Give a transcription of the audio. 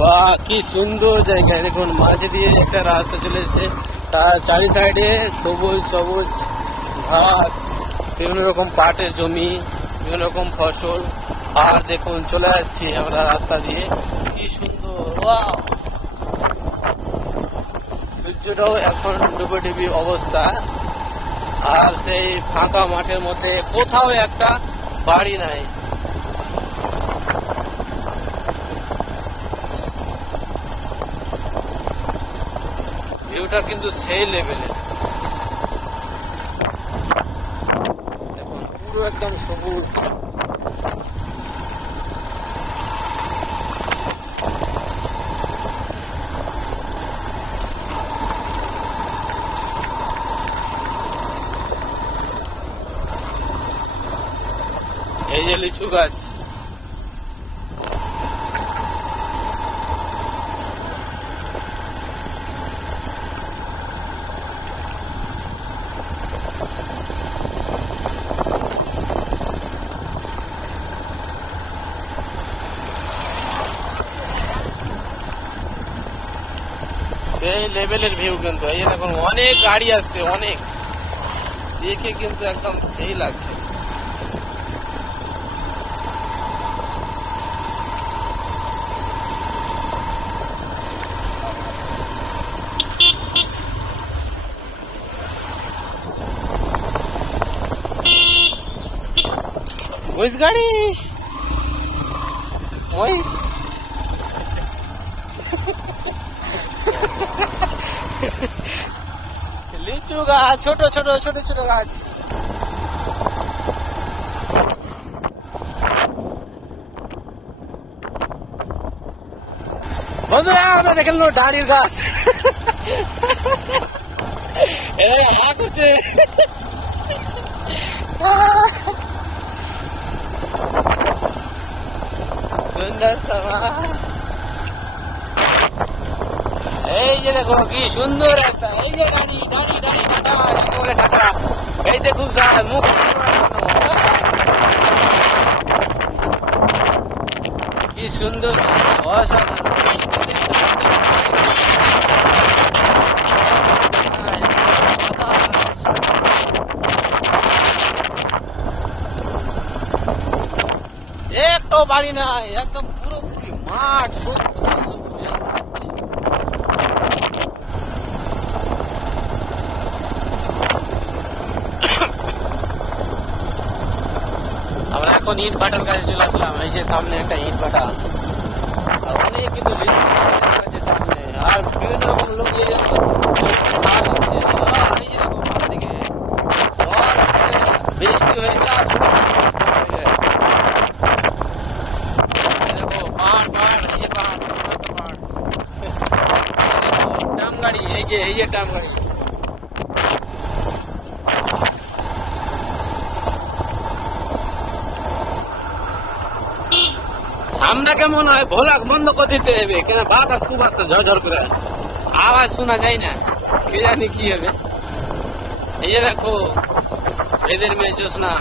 বাহ, কি সুন্দর জায়গা! দেখুন মাঝে দিয়ে একটা রাস্তা চলে যাচ্ছে, তার চারি সাইডে সবুজ সবুজ ঘাস, বিভিন্ন রকম পাটের জমি, বিভিন্ন রকম ফসল। আর দেখুন চলে যাচ্ছি আমরা রাস্তা দিয়ে, কি সুন্দর! ওয়াও! সূর্যটাও এখন ডুবে ডুবি অবস্থা। আর সেই ফাঁকা মাঠের মধ্যে কোথাও একটা বাড়ি নাই। ভিউটা কিন্তু সেই লেভেলের। দেখুন পুরো একদম সবুজ। এই যে লিচু গাছ, সেই লেভেলের ভিউ কিন্তু। এই যে দেখুন অনেক গাড়ি আসছে, অনেক, দেখে কিন্তু একদম সেই লাগছে। মহিষ গাড়ি, মহিষ। লিচু গাছ, ছোট ছোট ছোট ছোট গাছ। বন্ধুরা আমরা দেখে নিল ডাড়ির গাছ। হা করছে। সুন্দর সমা। এই যে দেখো কি সুন্দর রাস্তা। এই যে গাড়ি গাড়ি গাড়ি টাটা, সকলে টাটা। এই দেখুন স্যার মুখ কি সুন্দর, অসাধারণ। একটাও বাড়ি নাই, একদম পুরোপুরি মাঠ, সবুজ সবুজ। আমরা এখন ইট ভাটার কাছে চলে আসলাম। এই যে সামনে একটা ইট ভাটা, আর অনেক কিন্তু লিচু গাছ আছে সামনে, আর বিভিন্ন রকম লোক এই যে সার আছে। এই যে দেখো দিকে সব বৃষ্টি হয়েছে, আর দেখো পাহাড় পাহাড়, এই যে পাহাড়, পাহাড়। ট্রাম গাড়ি, এই যে ট্রাম গাড়ি। আমরা কেমন হয় ভোলাক বন্ধ করে দিতে হবে, কেন বাতাস খুব আসছে ঝরঝর করে, আওয়াজ শোনা যায় না, কে জানি কি হবে। এই যে দেখো এদের মেয়ে জোসনা।